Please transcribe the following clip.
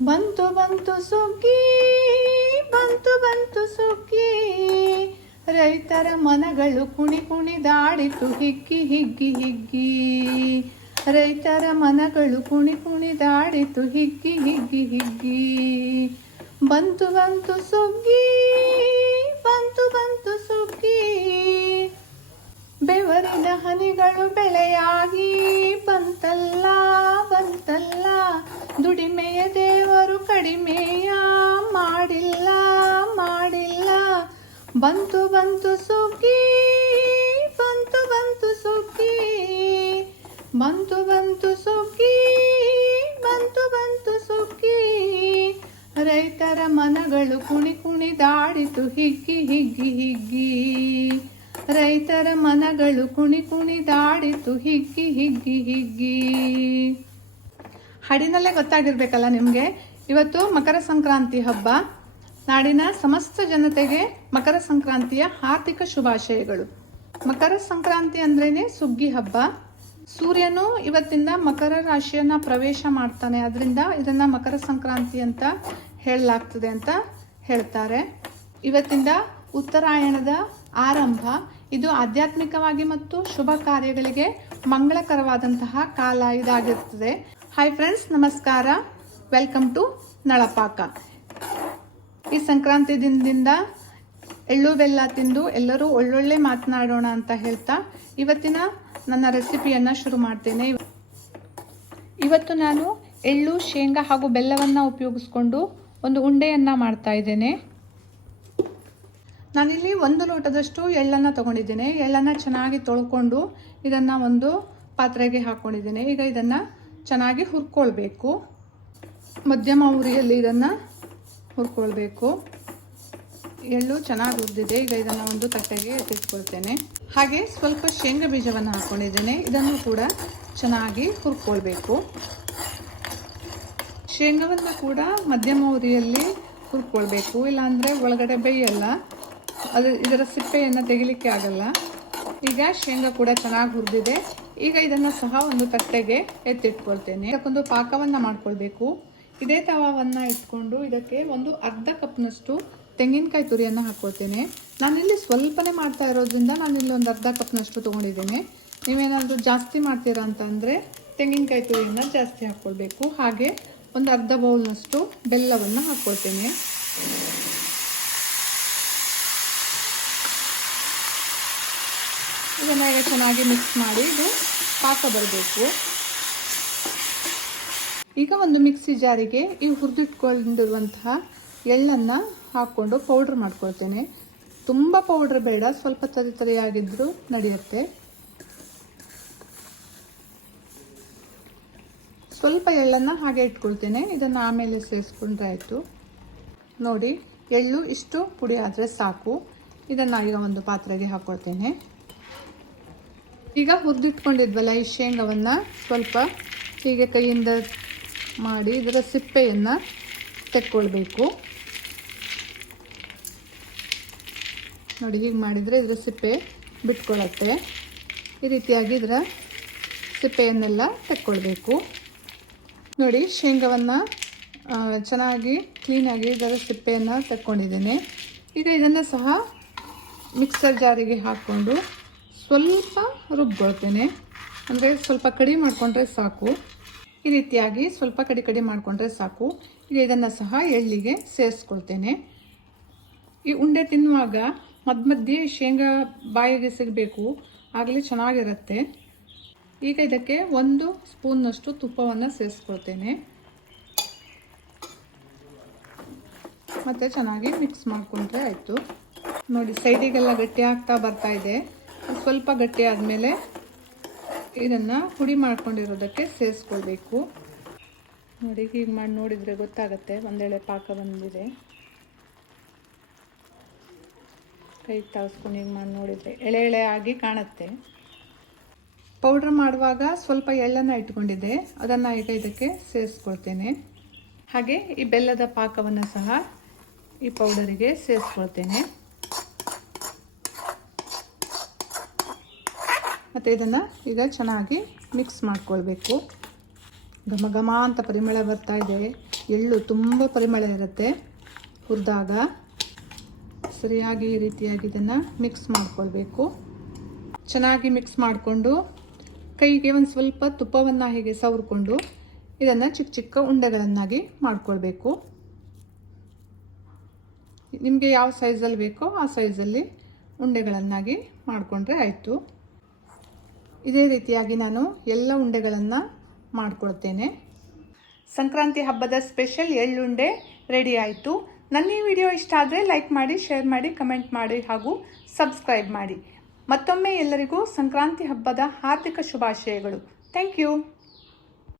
ಬಂತು ಬಂತು ಸುಗ್ಗಿ, ಬಂತು ಬಂತು ಸುಗ್ಗಿ, ರೈತರ ಮನಗಳು ಕುಣಿ ಕುಣಿದಾಡಿತು ಹಿಗ್ಗಿ ಹಿಗ್ಗಿ ಹಿಗ್ಗಿ. ರೈತರ ಮನಗಳು ಕುಣಿ ಕುಣಿದಾಡಿತು ಹಿಗ್ಗಿ ಹಿಗ್ಗಿ ಹಿಗ್ಗಿ. ಬಂತು ಬಂತು ಸುಗ್ಗಿ, ಬಂತು ಬಂತು ಸುಗ್ಗಿ, ಬೆವರಿನ ಹನಿಗಳು ಬೆಳೆಯಾಗಿ ಬಂತಲ್ಲ ಬಂತಲ್ಲ. ದುಡಿಮೆಯ ದೇವರು ಕಡಿಮೆಯ ಮಾಡಿಲ್ಲ ಮಾಡಿಲ್ಲ. ಬಂತು ಬಂತು ಸುಗ್ಗಿ, ಬಂತು ಬಂತು ಸುಗ್ಗಿ, ಬಂತು ಬಂತು ಸುಗ್ಗಿ, ಬಂತು ಬಂತು ಸುಗ್ಗಿ. ರೈತರ ಮನಗಳು ಕುಣಿ ಕುಣಿದಾಡಿತು ಹಿಗ್ಗಿ ಹಿಗ್ಗಿ ಹಿಗ್ಗಿ. ರೈತರ ಮನಗಳು ಕುಣಿ ಕುಣಿದಾಡಿತು ಹಿಗ್ಗಿ ಹಿಗ್ಗಿ ಹಿಗ್ಗಿ. ಹಾಡಿನಲ್ಲೇ ಗೊತ್ತಾಗಿರ್ಬೇಕಲ್ಲ ನಿಮಗೆ, ಇವತ್ತು ಮಕರ ಸಂಕ್ರಾಂತಿ ಹಬ್ಬ. ನಾಡಿನ ಸಮಸ್ತ ಜನತೆಗೆ ಮಕರ ಸಂಕ್ರಾಂತಿಯ ಹಾರ್ದಿಕ ಶುಭಾಶಯಗಳು. ಮಕರ ಸಂಕ್ರಾಂತಿ ಅಂದ್ರೇನೆ ಸುಗ್ಗಿ ಹಬ್ಬ. ಸೂರ್ಯನು ಇವತ್ತಿಂದ ಮಕರ ರಾಶಿಯನ್ನ ಪ್ರವೇಶ ಮಾಡ್ತಾನೆ, ಅದರಿಂದ ಇದನ್ನ ಮಕರ ಸಂಕ್ರಾಂತಿ ಅಂತ ಹೇಳಲಾಗ್ತದೆ ಅಂತ ಹೇಳ್ತಾರೆ. ಇವತ್ತಿಂದ ಉತ್ತರಾಯಣದ ಆರಂಭ. ಇದು ಆಧ್ಯಾತ್ಮಿಕವಾಗಿ ಮತ್ತು ಶುಭ ಕಾರ್ಯಗಳಿಗೆ ಮಂಗಳಕರವಾದಂತಹ ಕಾಲ ಇದಾಗಿರ್ತದೆ. ಹಾಯ್ ಫ್ರೆಂಡ್ಸ್, ನಮಸ್ಕಾರ. ವೆಲ್ಕಮ್ ಟು ನಳಪಾಕ. ಈ ಸಂಕ್ರಾಂತಿ ದಿನದಿಂದ ಎಳ್ಳು ಬೆಲ್ಲ ತಿಂದು ಎಲ್ಲರೂ ಒಳ್ಳೊಳ್ಳೆ ಮಾತನಾಡೋಣ ಅಂತ ಹೇಳ್ತಾ ಇವತ್ತಿನ ನನ್ನ ರೆಸಿಪಿಯನ್ನು ಶುರು ಮಾಡ್ತೇನೆ. ಇವತ್ತು ನಾನು ಎಳ್ಳು, ಶೇಂಗಾ ಹಾಗೂ ಬೆಲ್ಲವನ್ನು ಉಪಯೋಗಿಸ್ಕೊಂಡು ಒಂದು ಉಂಡೆಯನ್ನು ಮಾಡ್ತಾ ಇದ್ದೇನೆ. ನಾನಿಲ್ಲಿ 1 ಲೋಟದಷ್ಟು ಎಳ್ಳನ್ನು ತಗೊಂಡಿದ್ದೇನೆ. ಎಳ್ಳನ್ನು ಚೆನ್ನಾಗಿ ತೊಳ್ಕೊಂಡು ಇದನ್ನು ಒಂದು ಪಾತ್ರೆಗೆ ಹಾಕ್ಕೊಂಡಿದ್ದೇನೆ. ಈಗ ಇದನ್ನು ಚೆನ್ನಾಗಿ ಹುರ್ಕೊಳ್ಬೇಕು. ಮಧ್ಯಮ ಉರಿಯಲ್ಲಿ ಇದನ್ನು ಹುರ್ಕೊಳ್ಬೇಕು. ಎಳ್ಳು ಚೆನ್ನಾಗಿ ಹುರಿದಿದೆ. ಈಗ ಇದನ್ನು ಒಂದು ತಟ್ಟೆಗೆ ಎತ್ತಿಟ್ಕೊಳ್ತೇನೆ. ಹಾಗೆ ಸ್ವಲ್ಪ ಶೇಂಗಾ ಬೀಜವನ್ನು ಹಾಕ್ಕೊಂಡಿದ್ದೇನೆ. ಇದನ್ನು ಕೂಡ ಚೆನ್ನಾಗಿ ಹುರ್ಕೊಳ್ಬೇಕು. ಶೇಂಗಾವನ್ನು ಕೂಡ ಮಧ್ಯಮ ಉರಿಯಲ್ಲಿ ಹುರ್ಕೊಳ್ಬೇಕು, ಇಲ್ಲಾಂದರೆ ಒಳಗಡೆ ಬೇಯಲ್ಲ, ಇದರ ಸಿಪ್ಪೆಯನ್ನು ತೆಗಿಲಿಕ್ಕೆ ಆಗಲ್ಲ. ಈಗ ಶೇಂಗಾ ಕೂಡ ಚೆನ್ನಾಗಿ ಹುರಿದಿದೆ. ಈಗ ಇದನ್ನು ಸಹ ಒಂದು ತಟ್ಟೆಗೆ ಎತ್ತಿಟ್ಕೊಳ್ತೇನೆ. ಇದಕ್ಕೊಂದು ಪಾಕವನ್ನು ಮಾಡ್ಕೊಳ್ಬೇಕು. ಇದೇ ತವಾವನ್ನು ಇಟ್ಕೊಂಡು ಇದಕ್ಕೆ ಒಂದು ಅರ್ಧ ಕಪ್ನಷ್ಟು ತೆಂಗಿನಕಾಯಿ ತುರಿಯನ್ನು ಹಾಕ್ಕೊಳ್ತೇನೆ. ನಾನಿಲ್ಲಿ ಸ್ವಲ್ಪನೇ ಮಾಡ್ತಾ ಇರೋದ್ರಿಂದ ನಾನಿಲ್ಲಿ ಒಂದು ಅರ್ಧ ಕಪ್ನಷ್ಟು ತೊಗೊಂಡಿದ್ದೇನೆ. ನೀವೇನಾದರೂ ಜಾಸ್ತಿ ಮಾಡ್ತೀರಾ ಅಂತಂದರೆ ತೆಂಗಿನಕಾಯಿ ತುರಿಯನ್ನು ಜಾಸ್ತಿ ಹಾಕ್ಕೊಳ್ಬೇಕು. ಹಾಗೆ ಒಂದು ಅರ್ಧ ಬೌಲ್ನಷ್ಟು ಬೆಲ್ಲವನ್ನು ಹಾಕ್ಕೊಳ್ತೇನೆ. ಇದನ್ನು ಈಗ ಚೆನ್ನಾಗಿ ಮಿಕ್ಸ್ ಮಾಡಿ ಇದು ಪಾಕ ಬರಬೇಕು. ಈಗ ಒಂದು ಮಿಕ್ಸಿ ಜಾರಿಗೆ ಈ ಹುರಿದಿಟ್ಕೊಂಡಿರುವಂತಹ ಎಳ್ಳನ್ನು ಹಾಕ್ಕೊಂಡು ಪೌಡ್ರ್ ಮಾಡ್ಕೊಳ್ತೇನೆ. ತುಂಬ ಪೌಡ್ರ್ ಬೇಡ, ಸ್ವಲ್ಪ ತರಿ ತರಿಯಾಗಿದ್ದರೂ ನಡೆಯುತ್ತೆ. ಸ್ವಲ್ಪ ಎಳ್ಳನ್ನು ಹಾಗೆ ಇಟ್ಕೊಳ್ತೇನೆ. ಇದನ್ನು ಆಮೇಲೆ ಸೇರಿಸ್ಕೊಂಡ್ರೆ ಆಯಿತು. ನೋಡಿ, ಎಳ್ಳು ಇಷ್ಟು ಪುಡಿ ಆದರೆ ಸಾಕು. ಇದನ್ನು ಈಗ ಒಂದು ಪಾತ್ರೆಗೆ ಹಾಕ್ಕೊಳ್ತೇನೆ. ಈಗ ಹುರಿದಿಟ್ಕೊಂಡಿದ್ವಲ್ಲ ಈ ಶೇಂಗಾವನ್ನು ಸ್ವಲ್ಪ ಹೀಗೆ ಕೈಯಿಂದ ಮಾಡಿ ಇದರ ಸಿಪ್ಪೆಯನ್ನು ತೆಕ್ಕೊಳ್ಬೇಕು. ನೋಡಿ, ಹೀಗೆ ಮಾಡಿದರೆ ಇದರ ಸಿಪ್ಪೆ ಬಿಟ್ಕೊಳ್ಳುತ್ತೆ. ಈ ರೀತಿಯಾಗಿ ಇದರ ಸಿಪ್ಪೆಯನ್ನೆಲ್ಲ ತೆಕ್ಕೊಳ್ಬೇಕು. ನೋಡಿ, ಶೇಂಗಾವನ್ನು ಚೆನ್ನಾಗಿ ಕ್ಲೀನಾಗಿ ಇದರ ಸಿಪ್ಪೆಯನ್ನು ತೆಕ್ಕೊಂಡಿದ್ದೇನೆ. ಈಗ ಇದನ್ನು ಸಹ ಮಿಕ್ಸರ್ ಜಾರಿಗೆ ಹಾಕ್ಕೊಂಡು ಸ್ವಲ್ಪ ರುಬ್ಕೊಳ್ತೇನೆ. ಅಂದರೆ ಸ್ವಲ್ಪ ಕಡಿ ಮಾಡಿಕೊಂಡ್ರೆ ಸಾಕು. ಈ ರೀತಿಯಾಗಿ ಸ್ವಲ್ಪ ಕಡಿ ಮಾಡಿಕೊಂಡ್ರೆ ಸಾಕು. ಈಗ ಇದನ್ನು ಸಹ ಎಳ್ಳಿಗೆ ಸೇರಿಸ್ಕೊಳ್ತೇನೆ. ಈ ಉಂಡೆ ತಿನ್ನುವಾಗ ಮಧ್ಯೆ ಶೇಂಗಾ ಬಾಯಿಗೆ ಸಿಗಬೇಕು, ಆಗಲೇ ಚೆನ್ನಾಗಿರುತ್ತೆ. ಈಗ ಇದಕ್ಕೆ 1 ಸ್ಪೂನ್ನಷ್ಟು ತುಪ್ಪವನ್ನು ಸೇರಿಸ್ಕೊಳ್ತೇನೆ. ಮತ್ತು ಚೆನ್ನಾಗಿ ಮಿಕ್ಸ್ ಮಾಡಿಕೊಂಡ್ರೆ ಆಯಿತು. ನೋಡಿ, ಸೈಡಿಗೆಲ್ಲ ಗಟ್ಟಿ ಆಗ್ತಾ ಬರ್ತಾ ಇದೆ. ಸ್ವಲ್ಪ ಗಟ್ಟಿ ಆದಮೇಲೆ ಇದನ್ನು ಪುಡಿ ಮಾಡ್ಕೊಂಡಿರೋದಕ್ಕೆ ಸೇರಿಸ್ಕೊಳ್ಬೇಕು. ನೋಡಿ, ಹೀಗೆ ಮಾಡಿ ನೋಡಿದರೆ ಗೊತ್ತಾಗುತ್ತೆ ಒಂದೆಳೆ ಪಾಕ ಬಂದಿದೆ. ಕೈ ತಾಗಿಸ್ಕೊಂಡು ಹೀಗೆ ಮಾಡಿ ನೋಡಿದರೆ ಎಳೆ ಎಳೆ ಆಗಿ ಕಾಣುತ್ತೆ. ಪೌಡ್ರ್ ಮಾಡುವಾಗ ಸ್ವಲ್ಪ ಎಳ್ಳನ್ನು ಇಟ್ಕೊಂಡಿದ್ದೆ, ಅದನ್ನು ಈಗ ಇದಕ್ಕೆ ಸೇರಿಸ್ಕೊಳ್ತೇನೆ. ಹಾಗೆ ಈ ಬೆಲ್ಲದ ಪಾಕವನ್ನು ಸಹ ಈ ಪೌಡರಿಗೆ ಸೇರಿಸ್ಕೊಳ್ತೇನೆ. ಮತ್ತು ಇದನ್ನು ಈಗ ಚೆನ್ನಾಗಿ ಮಿಕ್ಸ್ ಮಾಡ್ಕೊಳ್ಬೇಕು. ಘಮ ಘಮ ಅಂತ ಪರಿಮಳ ಬರ್ತಾ ಇದೆ. ಎಳ್ಳು ತುಂಬ ಪರಿಮಳ ಇರುತ್ತೆ ಹುರಿದಾಗ. ಸರಿಯಾಗಿ ಈ ರೀತಿಯಾಗಿ ಇದನ್ನು ಮಿಕ್ಸ್ ಮಾಡಿಕೊಳ್ಬೇಕು. ಚೆನ್ನಾಗಿ ಮಿಕ್ಸ್ ಮಾಡಿಕೊಂಡು ಕೈಗೆ ಒಂದು ಸ್ವಲ್ಪ ತುಪ್ಪವನ್ನು ಹೀಗೆ ಸವರ್ಕೊಂಡು ಇದನ್ನು ಚಿಕ್ಕ ಚಿಕ್ಕ ಉಂಡೆಗಳನ್ನಾಗಿ ಮಾಡಿಕೊಳ್ಬೇಕು. ನಿಮಗೆ ಯಾವ ಸೈಜಲ್ಲಿ ಬೇಕೋ ಆ ಸೈಜಲ್ಲಿ ಉಂಡೆಗಳನ್ನಾಗಿ ಮಾಡಿಕೊಂಡ್ರೆ ಆಯಿತು. ಇದೇ ರೀತಿಯಾಗಿ ನಾನು ಎಲ್ಲ ಉಂಡೆಗಳನ್ನು ಮಾಡಿಕೊಳ್ತೇನೆ. ಸಂಕ್ರಾಂತಿ ಹಬ್ಬದ ಸ್ಪೆಷಲ್ ಎಳ್ಳುಂಡೆ ರೆಡಿ ಆಯಿತು. ನನ್ನ ಈ ವಿಡಿಯೋ ಇಷ್ಟ ಆದರೆ ಲೈಕ್ ಮಾಡಿ, ಶೇರ್ ಮಾಡಿ, ಕಮೆಂಟ್ ಮಾಡಿ ಹಾಗೂ ಸಬ್ಸ್ಕ್ರೈಬ್ ಮಾಡಿ. ಮತ್ತೊಮ್ಮೆ ಎಲ್ಲರಿಗೂ ಸಂಕ್ರಾಂತಿ ಹಬ್ಬದ ಹಾರ್ದಿಕ ಶುಭಾಶಯಗಳು. Thank you.